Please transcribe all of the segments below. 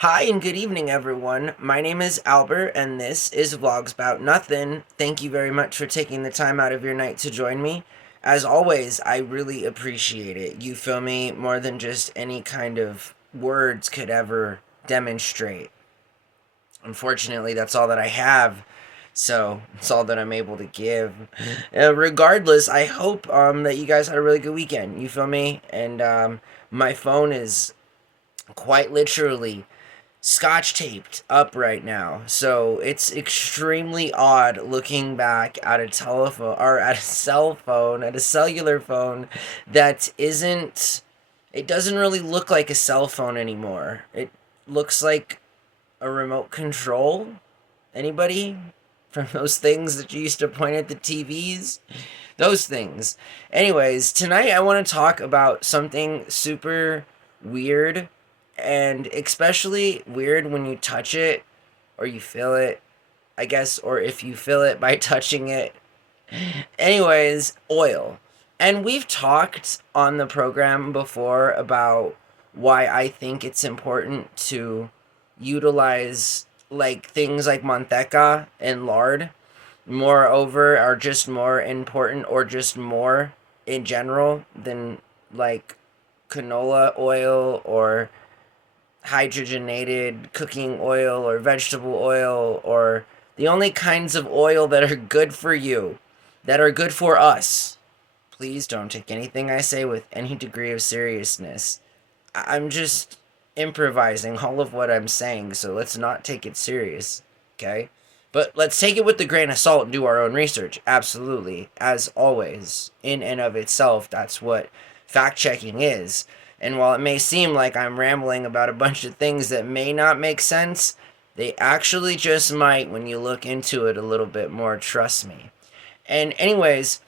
Hi and good evening, everyone. My name is Albert, and this is Vlogs About Nothing. Thank you very much for taking the time out of your night to join me. As always, I really appreciate it. You feel me? More than just any kind of words could ever demonstrate. Unfortunately, that's all that I have. So it's all that I'm able to give. Regardless, I hope that you guys had a really good weekend. You feel me? And my phone is quite literally scotch taped up right now. So it's extremely odd looking back at a telephone or at a cell phone, at a cellular phone that isn't, it doesn't really look like a cell phone anymore. It looks like a remote control. Anybody? From those things that you used to point at the TVs? Those things. Anyways, tonight I want to talk about something super weird and especially weird when you touch it or you feel it, I guess, or if you feel it by touching it. Anyways, oil. And we've talked on the program before about why I think it's important to utilize like things like manteca and lard moreover are just more important or just more in general than like canola oil or hydrogenated cooking oil or vegetable oil or the only kinds of oil that are good for you, that are good for us. Please don't take anything I say with any degree of seriousness. I'm just improvising all of what I'm saying, so let's not take it serious, okay? But let's take it with a grain of salt and do our own research. Absolutely. As always, in and of itself, that's what fact checking is. And while it may seem like I'm rambling about a bunch of things that may not make sense, they actually just might when you look into it a little bit more, trust me. And, anyways,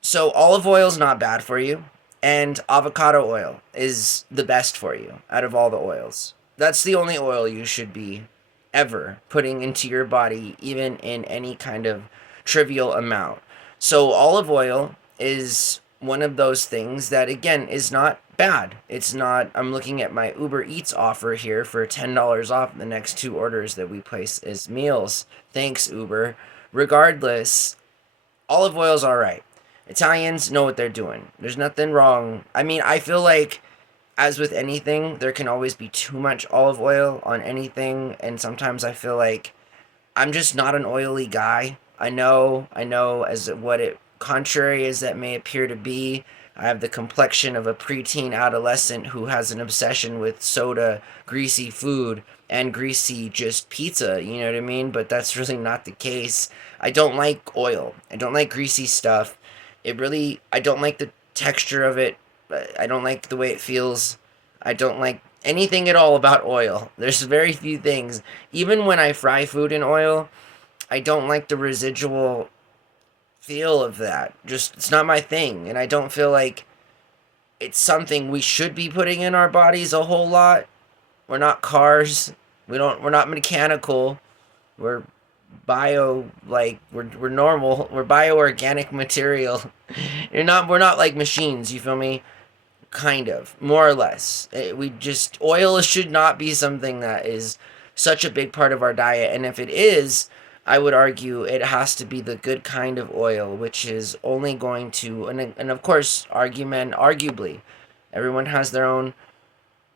so olive oil is not bad for you, and avocado oil is the best for you out of all the oils. That's the only oil you should be ever putting into your body, even in any kind of trivial amount. So, olive oil is one of those things that, again, is not bad. It's not, I'm looking at my Uber Eats offer here for $10 off the next two orders that we place as meals. Thanks, Uber. Regardless, olive oil's all right. Italians know what they're doing. There's nothing wrong. I mean, I feel like, as with anything, there can always be too much olive oil on anything, and sometimes I feel like I'm just not an oily guy. I know, as what it, contrary as that may appear to be, I have the complexion of a preteen adolescent who has an obsession with soda, greasy food, and greasy just pizza, you know what I mean? But that's really not the case. I don't like oil. I don't like greasy stuff. I don't like the texture of it. I don't like the way it feels. I don't like anything at all about oil. There's very few things. Even when I fry food in oil, I don't like the residual feel of that. Just, it's not my thing. And I don't feel like it's something we should be putting in our bodies a whole lot. We're not cars. We're not mechanical. We're we're normal. We're bioorganic material. We're not like machines, you feel me? Kind of, more or less. We just, oil should not be something that is such a big part of our diet, and if it is, I would argue it has to be the good kind of oil, which is only going to, and of course, arguably, everyone has their own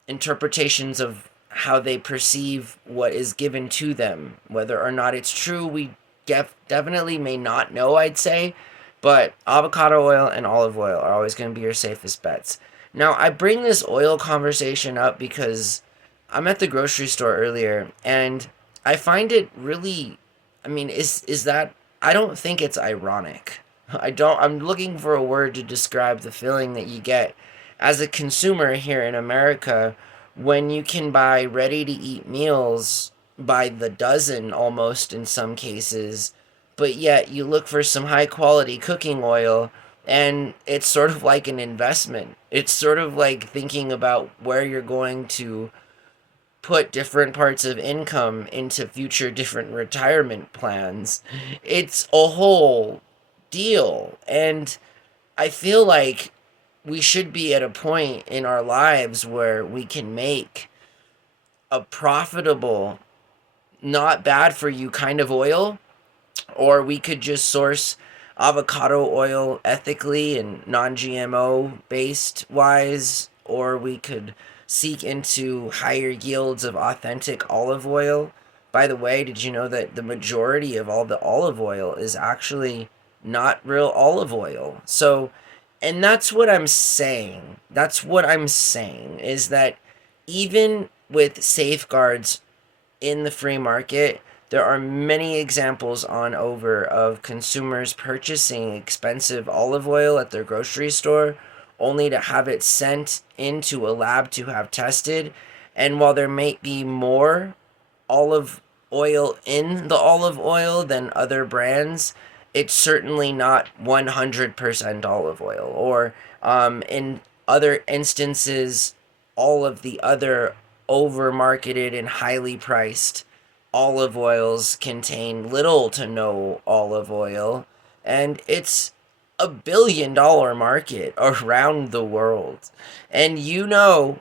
interpretations of how they perceive what is given to them. Whether or not it's true, we definitely may not know, I'd say. But avocado oil and olive oil are always going to be your safest bets. Now, I bring this oil conversation up because I'm at the grocery store earlier and I find it really, I mean, is that, I don't think it's ironic. I'm looking for a word to describe the feeling that you get as a consumer here in America when you can buy ready to eat meals by the dozen almost in some cases, but yet you look for some high quality cooking oil and it's sort of like an investment. It's sort of like thinking about where you're going to put different parts of income into future different retirement plans. It's a whole deal. And I feel like we should be at a point in our lives where we can make a profitable, not bad for you kind of oil, or we could just source avocado oil ethically and non-GMO based wise, or we could seek into higher yields of authentic olive oil. By the way, did you know that the majority of all the olive oil is actually not real olive oil? So, and that's what I'm saying. That's what I'm saying is that even with safeguards in the free market, there are many examples on over of consumers purchasing expensive olive oil at their grocery store only to have it sent into a lab to have tested. And while there may be more olive oil in the olive oil than other brands, it's certainly not 100% olive oil. Or in other instances, all of the other over marketed and highly priced olive oils contain little to no olive oil. And it's a $1 billion market around the world. And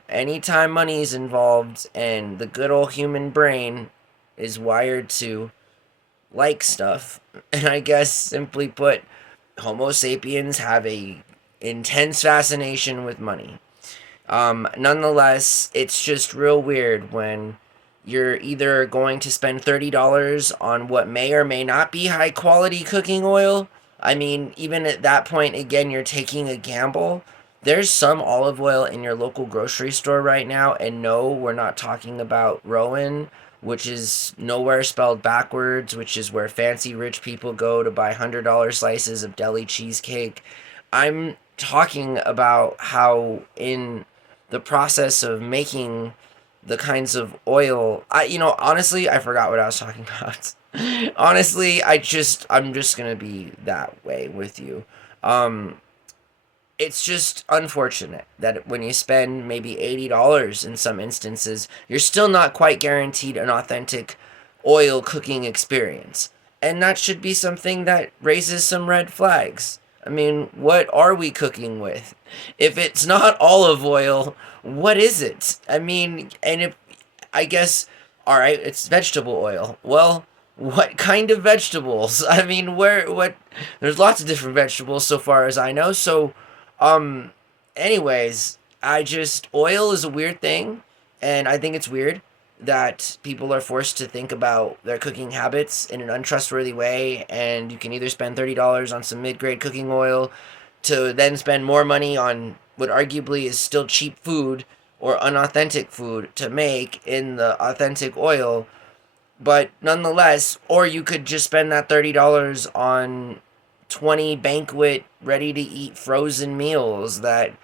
anytime money's involved and the good old human brain is wired to like stuff, and I guess simply put, Homo sapiens have a intense fascination with money. Nonetheless, it's just real weird when you're either going to spend $30 on what may or may not be high quality cooking oil. I mean, even at that point, again, you're taking a gamble. There's some olive oil in your local grocery store right now, and no, we're not talking about Rowan, which is nowhere spelled backwards, which is where fancy rich people go to buy $100 slices of deli cheesecake. I'm talking about how in the process of making the kinds of oil, honestly, I forgot what I was talking about. Honestly, I'm just gonna be that way with you. um it's just unfortunate that when you spend maybe $80 in some instances, you're still not quite guaranteed an authentic oil cooking experience. And that should be something that raises some red flags. I mean, what are we cooking with? If it's not olive oil, what is it? I mean, and if I guess, all right, it's vegetable oil. Well, what kind of vegetables? I mean, what? There's lots of different vegetables so far as I know. So, um, anyways, oil is a weird thing, and I think it's weird that people are forced to think about their cooking habits in an untrustworthy way, and you can either spend $30 on some mid-grade cooking oil to then spend more money on what arguably is still cheap food or unauthentic food to make in the authentic oil. But nonetheless, or you could just spend that $30 on 20 banquet ready to eat frozen meals that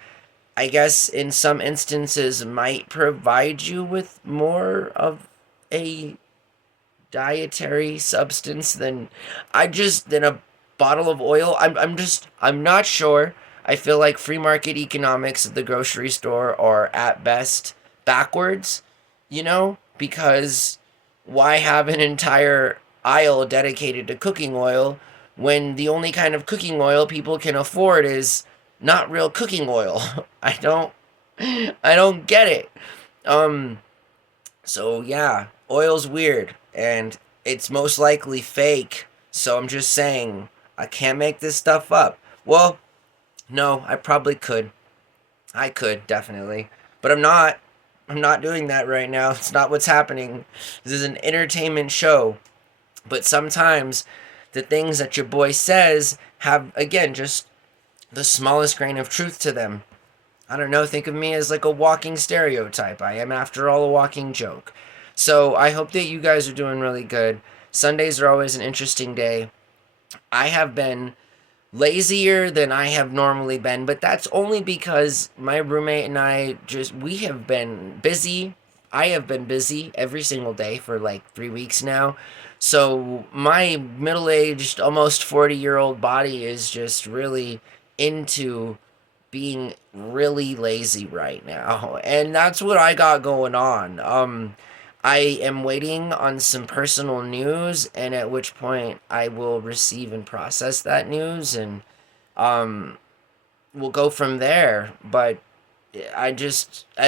I guess in some instances might provide you with more of a dietary substance than a bottle of oil. I'm not sure. I feel like free market economics at the grocery store are at best backwards, because why have an entire aisle dedicated to cooking oil when the only kind of cooking oil people can afford is not real cooking oil? I don't get it. Um so yeah, oil's weird and it's most likely fake. So I'm just saying I can't make this stuff up. Well, no, I probably could. I could definitely, but I'm not. I'm not doing that right now. It's not what's happening. This is an entertainment show. But sometimes the things that your boy says have, again, just the smallest grain of truth to them. I don't know, think of me as like a walking stereotype. I am, after all, a walking joke. So I hope that you guys are doing really good. Sundays are always an interesting day. I have been lazier than I have normally been, but that's only because my roommate and we have been busy. I have been busy every single day for like 3 weeks now. So my middle aged, almost 40-year-old body is just really into being really lazy right now. And that's what I got going on. I am waiting on some personal news, and at which point I will receive and process that news, and um, we'll go from there. But I'm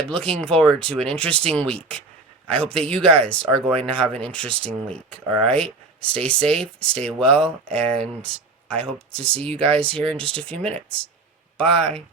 looking forward to an interesting week. I hope that you guys are going to have an interesting week. All right? Stay safe, stay well, and I hope to see you guys here in just a few minutes. Bye.